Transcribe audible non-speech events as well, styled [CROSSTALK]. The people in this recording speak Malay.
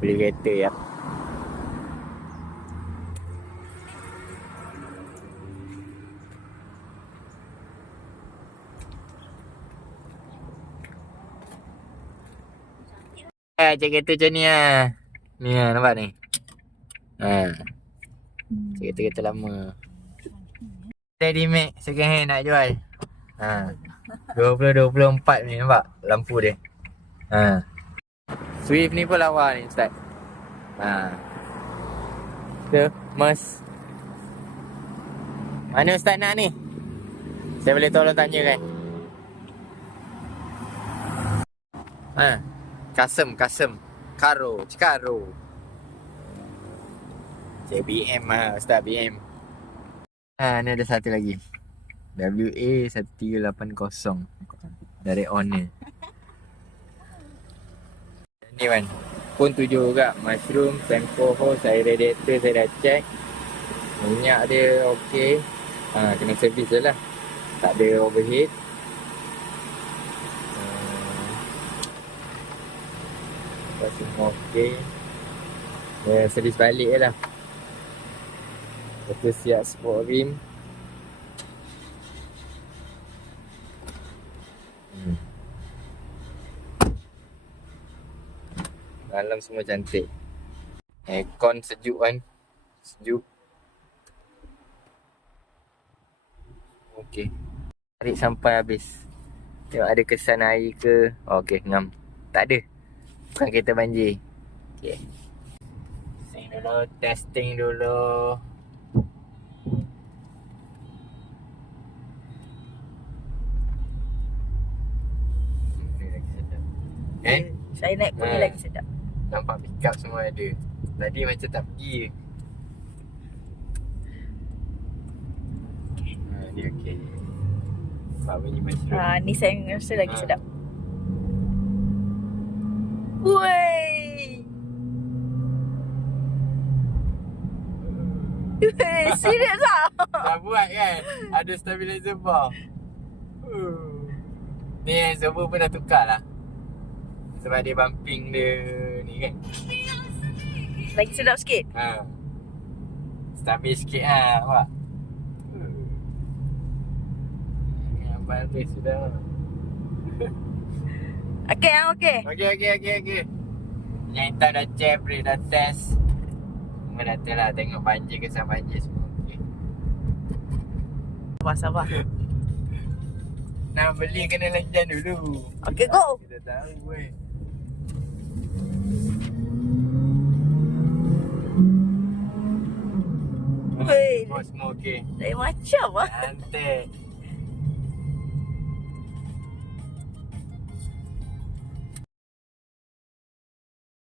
Beli kereta ya. Eh, cek kereta macam ni lah. Ni lah, nampak ni. Ha. Cek kereta-kereta lama. Ready make second hand nak jual. Ha. 2024 ni nampak lampu dia. Ha. Swift ni pun lawa ni Ustaz. Ha. Mas. Mana Ustaz nak ni? Saya boleh tolong tanya kan? Ha. Kasem, Kasem. Karo, Cikaro. Cik BM lah, Ustaz BM. Ha, ni ada satu lagi. WA1380 dari owner. Ni kan. Pun tujuh juga. Mushroom, Semco hose, air radiator saya dah check. Minyak dia okey. Ha, kena servis je lah. Tak ada overheat. Hmm. Semua okey. Dia servis balik je lah. Lepas siap sport rim. Hmm. Dalam semua cantik. Aircon sejuk kan. Sejuk. Okey. Tarik sampai habis. Tengok ada kesan air ke. Oh, Okey, ngam. Tak ada. Bukan kereta banjir. Okey. Testing dulu, testing dulu. Kan? Saya naik pun Ha. lagi sedap. Nampak pick up semua ada. Tadi macam tak pergi je. Ha, ni okey. Nampak bunyi mushroom. Ha, ni saya rasa lagi Ha. sedap. Wey. Wey, [LAUGHS] serius ah. Dah buat kan? Ada stabilizer bar. Uh. Ni server pun dah tukar lah. Sebab dia bumping dia ni kan. Lagi sedap sikit. Ha. Stabil sikit lah awak. Gambar dia sudah. [LAUGHS] Okey, ah, okey. Okey okey okey okey. Yang hitam dah check, brake dah test. Dah tu lah tengok banjir ke sama banjir semua. Okey. Sabar, sabar. [LAUGHS] Nak beli kena lanjan dulu. Okey, go. Kita tahu weh. Semua okey. Saya macam ah. Cantik.